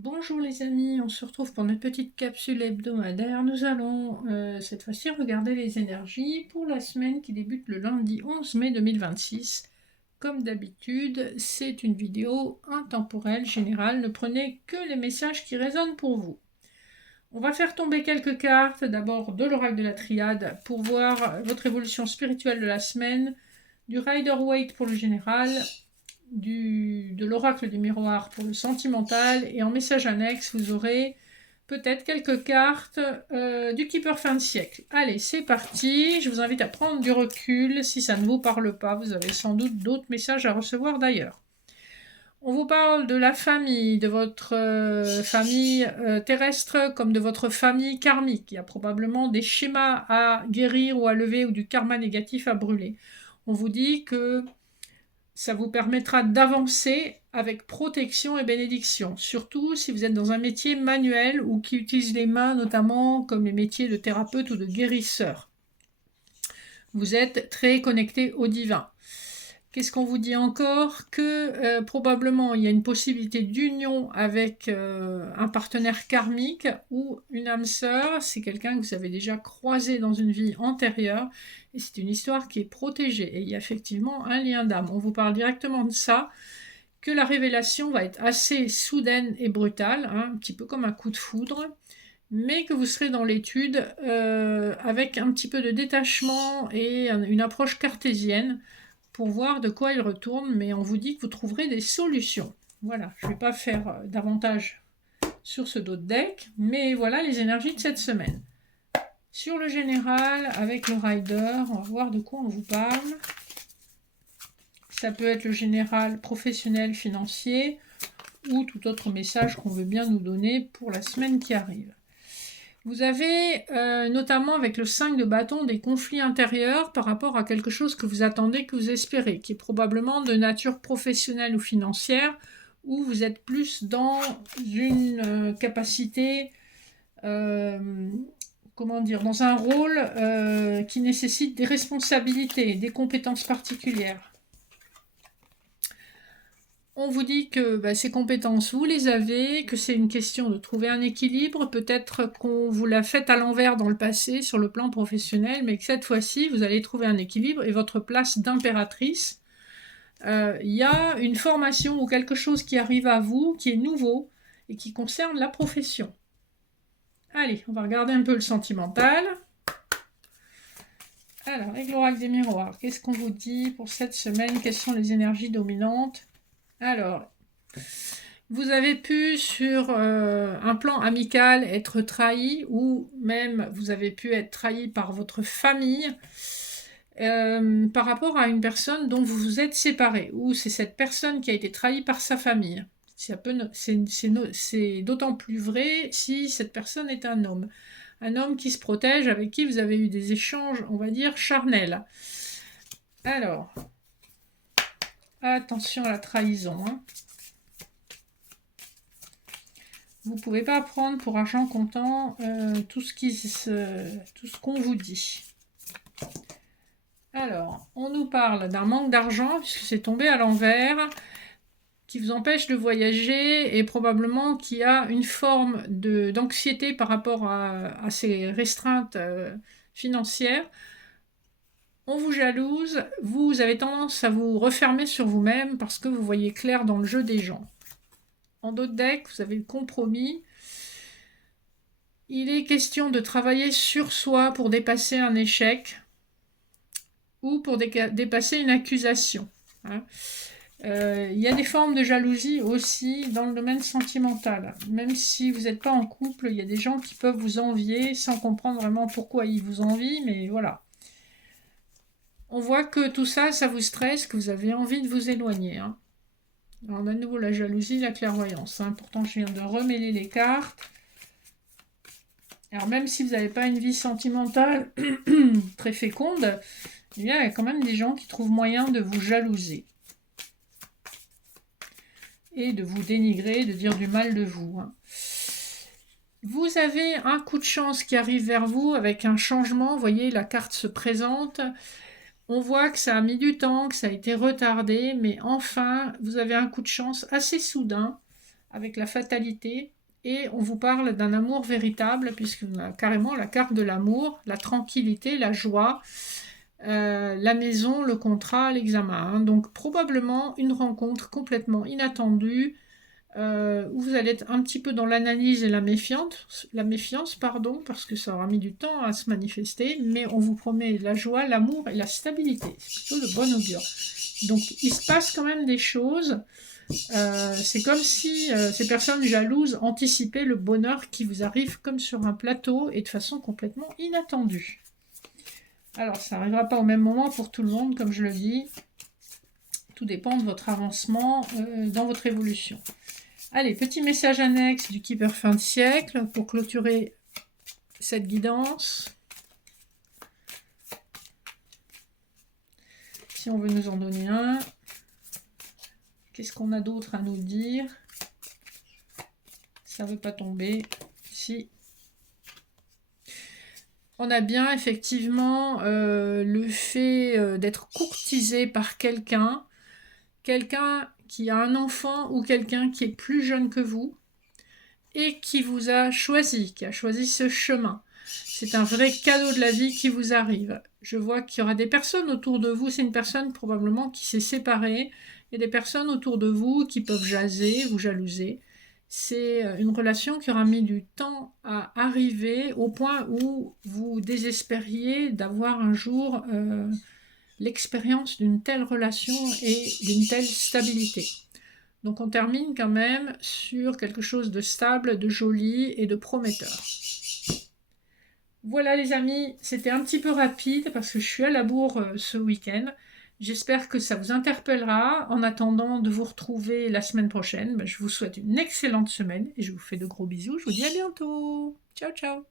Bonjour les amis, on se retrouve pour notre petite capsule hebdomadaire. Nous allons cette fois-ci regarder les énergies pour la semaine qui débute le lundi 11 mai 2026. Comme d'habitude, c'est une vidéo intemporelle générale. Ne prenez que les messages qui résonnent pour vous. On va faire tomber quelques cartes, d'abord de l'oracle de la triade pour voir votre évolution spirituelle de la semaine, du Rider-Waite pour le général, de l'oracle du miroir pour le sentimental, et en message annexe vous aurez peut-être quelques cartes du Keeper fin de siècle. Allez, c'est parti, je vous invite à prendre du recul. Si ça ne vous parle pas, vous avez sans doute d'autres messages à recevoir d'ailleurs. On vous parle de la famille, de votre famille terrestre comme de votre famille karmique. Il y a probablement des schémas à guérir ou à lever ou du karma négatif à brûler. On vous dit que ça vous permettra d'avancer avec protection et bénédiction, surtout si vous êtes dans un métier manuel ou qui utilise les mains, notamment comme les métiers de thérapeute ou de guérisseur. Vous êtes très connecté au divin. Qu'est-ce qu'on vous dit encore? Que probablement il y a une possibilité d'union avec un partenaire karmique ou une âme sœur. C'est quelqu'un que vous avez déjà croisé dans une vie antérieure et c'est une histoire qui est protégée. Et il y a effectivement un lien d'âme. On vous parle directement de ça, que la révélation va être assez soudaine et brutale, hein, un petit peu comme un coup de foudre, mais que vous serez dans l'étude avec un petit peu de détachement et une approche cartésienne pour voir de quoi il retourne, mais on vous dit que vous trouverez des solutions. Voilà, je ne vais pas faire davantage sur ce dos de deck, mais voilà les énergies de cette semaine. Sur le général, avec le rider, on va voir de quoi on vous parle. Ça peut être le général professionnel, financier, ou tout autre message qu'on veut bien nous donner pour la semaine qui arrive. Vous avez notamment avec le 5 de bâton des conflits intérieurs par rapport à quelque chose que vous attendez, que vous espérez, qui est probablement de nature professionnelle ou financière, où vous êtes plus dans une capacité, comment dire, dans un rôle qui nécessite des responsabilités, des compétences particulières. On vous dit que ces compétences, vous les avez, que c'est une question de trouver un équilibre. Peut-être qu'on vous l'a fait à l'envers dans le passé sur le plan professionnel, mais que cette fois-ci, vous allez trouver un équilibre et votre place d'impératrice. Il y a une formation ou quelque chose qui arrive à vous, qui est nouveau et qui concerne la profession. Allez, on va regarder un peu le sentimental. Alors, avec l'oracle des miroirs, qu'est-ce qu'on vous dit pour cette semaine? Quelles sont les énergies dominantes? Alors, vous avez pu sur un plan amical être trahi, ou même vous avez pu être trahi par votre famille par rapport à une personne dont vous vous êtes séparé, ou c'est cette personne qui a été trahie par sa famille. C'est d'autant plus vrai si cette personne est un homme. Un homme qui se protège, avec qui vous avez eu des échanges, on va dire, charnels. Alors, attention à la trahison, hein. Vous ne pouvez pas prendre pour argent comptant tout ce qu'on vous dit. Alors, on nous parle d'un manque d'argent, puisque c'est tombé à l'envers, qui vous empêche de voyager et probablement qui a une forme d'anxiété par rapport à ces restreintes financières. On vous jalouse, vous avez tendance à vous refermer sur vous-même parce que vous voyez clair dans le jeu des gens. En dos de deck, vous avez le compromis. Il est question de travailler sur soi pour dépasser un échec ou pour dépasser une accusation. Hein. Il y a des formes de jalousie aussi dans le domaine sentimental. Même si vous n'êtes pas en couple, il y a des gens qui peuvent vous envier sans comprendre vraiment pourquoi ils vous envient, mais voilà. On voit que tout ça, ça vous stresse, que vous avez envie de vous éloigner. Hein. Alors, à nouveau, la jalousie, la clairvoyance. Hein. Pourtant, je viens de remêler les cartes. Alors, même si vous n'avez pas une vie sentimentale très féconde, il y a quand même des gens qui trouvent moyen de vous jalouser. Et de vous dénigrer, de dire du mal de vous. Hein. Vous avez un coup de chance qui arrive vers vous avec un changement. Vous voyez, la carte se présente. On voit que ça a mis du temps, que ça a été retardé, mais enfin, vous avez un coup de chance assez soudain avec la fatalité. Et on vous parle d'un amour véritable, puisqu'on a carrément la carte de l'amour, la tranquillité, la joie, la maison, le contrat, l'examen. Hein. Donc probablement une rencontre complètement inattendue, où vous allez être un petit peu dans l'analyse et la méfiance, pardon, parce que ça aura mis du temps à se manifester, mais on vous promet la joie, l'amour et la stabilité. C'est plutôt de bon augure. Donc il se passe quand même des choses. C'est comme si ces personnes jalouses anticipaient le bonheur qui vous arrive comme sur un plateau et de façon complètement inattendue. Alors ça n'arrivera pas au même moment pour tout le monde, comme je le dis. Tout dépend de votre avancement dans votre évolution. Allez, petit message annexe du Keeper fin de siècle pour clôturer cette guidance. Si on veut nous en donner un. Qu'est-ce qu'on a d'autre à nous dire? Ça ne veut pas tomber. Si. On a bien effectivement le fait d'être courtisé par quelqu'un qui a un enfant ou quelqu'un qui est plus jeune que vous et qui vous a choisi, qui a choisi ce chemin. C'est un vrai cadeau de la vie qui vous arrive. Je vois qu'il y aura des personnes autour de vous, c'est une personne probablement qui s'est séparée, il y a des personnes autour de vous qui peuvent jaser, vous jalouser. C'est une relation qui aura mis du temps à arriver au point où vous désespériez d'avoir un jour l'expérience d'une telle relation et d'une telle stabilité. Donc on termine quand même sur quelque chose de stable, de joli et de prometteur. Voilà les amis, c'était un petit peu rapide parce que je suis à la bourre ce week-end. J'espère que ça vous interpellera. En attendant de vous retrouver la semaine prochaine, je vous souhaite une excellente semaine et je vous fais de gros bisous. Je vous dis à bientôt. Ciao, ciao.